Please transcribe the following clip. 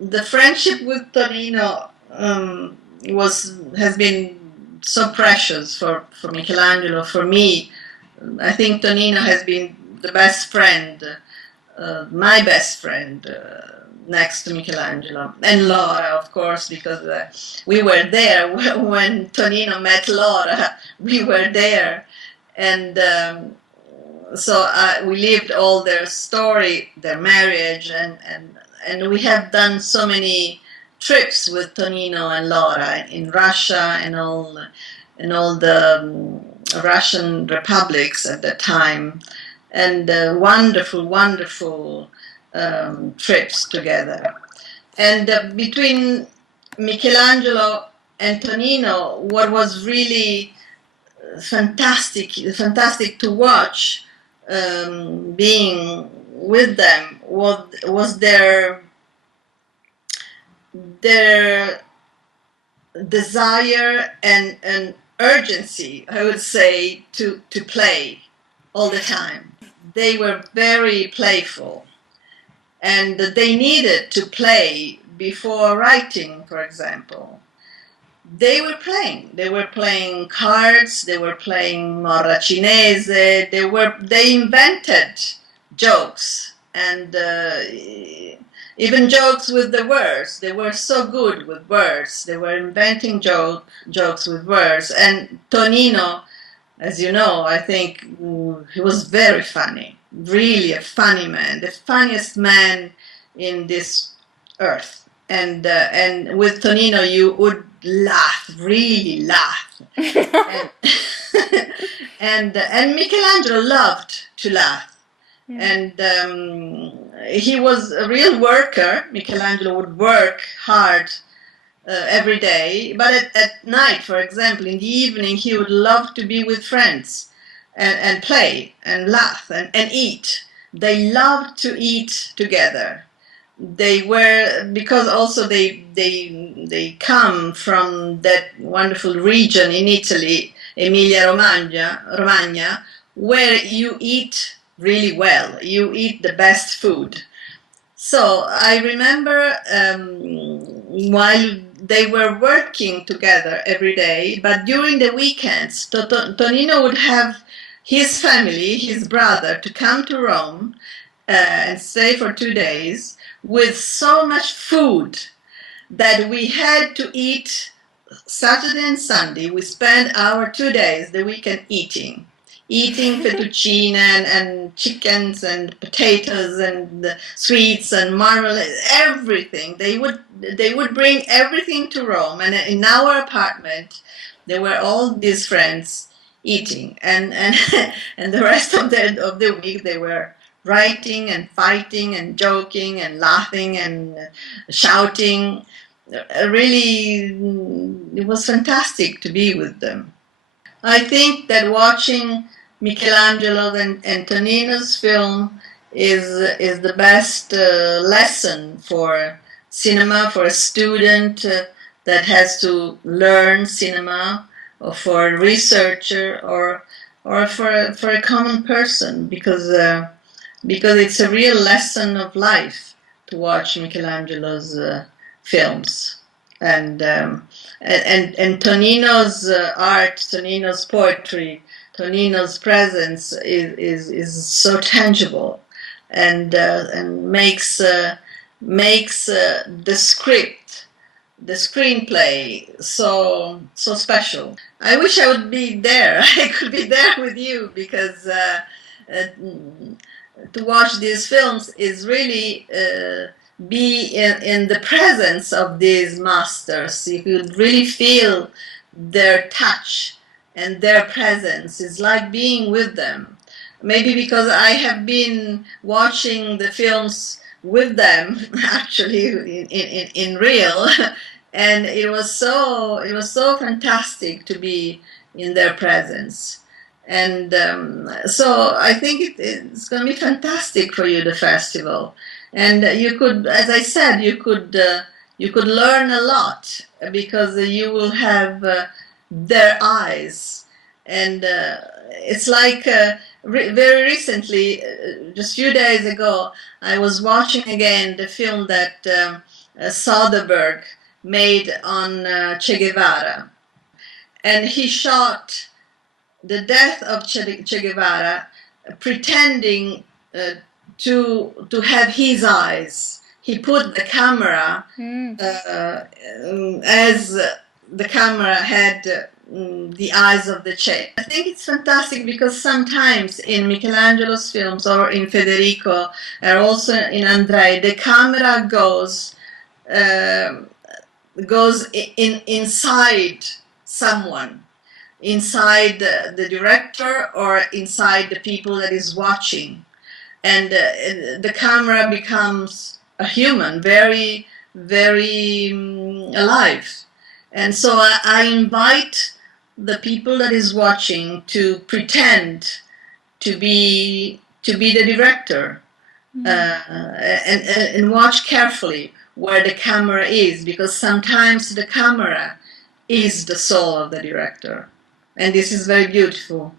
the friendship with Tonino has been so precious for Michelangelo, for me. I think Tonino has been the best friend, my best friend, next to Michelangelo. And Laura, of course, because we were there when Tonino met Laura. We were there. And so we lived all their story, their marriage, and we have done so many trips with Tonino and Laura in Russia and all the Russian republics at the time, and wonderful, wonderful trips together. And between Michelangelo and Tonino, what was really fantastic to watch, being with them, was their desire and urgency, I would say, to play all the time. They were very playful, and they needed to play before writing, for example. They were playing cards, they were playing Morra Cinese, they invented jokes, and even jokes with the words. They were so good with words. They were inventing jokes with words. And Tonino, as you know, I think he was very funny, really a funny man, the funniest man in this earth. And with Tonino, you would laugh, really laugh. and Michelangelo loved to laugh. Yeah. And he was a real worker. Michelangelo would work hard every day, but at night, for example, in the evening, he would love to be with friends and play and laugh and eat. They loved to eat together. They were, because also they come from that wonderful region in Italy, Emilia-Romagna, where you eat really well. You eat the best food. So I remember while they were working together every day, but during the weekends, Tonino would have his family, his brother, to come to Rome and stay for 2 days with so much food that we had to eat Saturday and Sunday. We spent our 2 days, the weekend, eating fettuccine and chickens and potatoes and sweets and marmalade, everything. They would bring everything to Rome, and in our apartment there were all these friends eating, and the rest of the week they were writing and fighting and joking and laughing and shouting. Really, it was fantastic to be with them. I think that watching Michelangelo and Tonino's film is the best lesson for cinema, for a student that has to learn cinema, or for a researcher, or for a common person, because it's a real lesson of life to watch Michelangelo's films. And Tonino's art, Tonino's poetry, Tonino's presence is so tangible, and makes the script, the screenplay, so special. I wish I would be there. I could be there with you, because to watch these films is really be in the presence of these masters. You could really feel their touch and their presence. It's like being with them. Maybe because I have been watching the films with them, actually in real, and it was so fantastic to be in their presence. And so I think it's going to be fantastic for you, the festival. And you could, as I said, you could learn a lot, because you will have their eyes. And it's like very recently, just a few days ago, I was watching again the film that Soderbergh made on Che Guevara. And he shot the death of Che Guevara pretending to have his eyes. He put the camera as the camera had the eyes of the Che. I think it's fantastic because sometimes in Michelangelo's films or in Federico and also in Andrei, the camera goes inside someone, inside the director or inside the people that is watching. And the camera becomes a human, very, very alive. And so I invite the people that is watching to pretend to be the director, and watch carefully where the camera is, because sometimes the camera is the soul of the director, and this is very beautiful.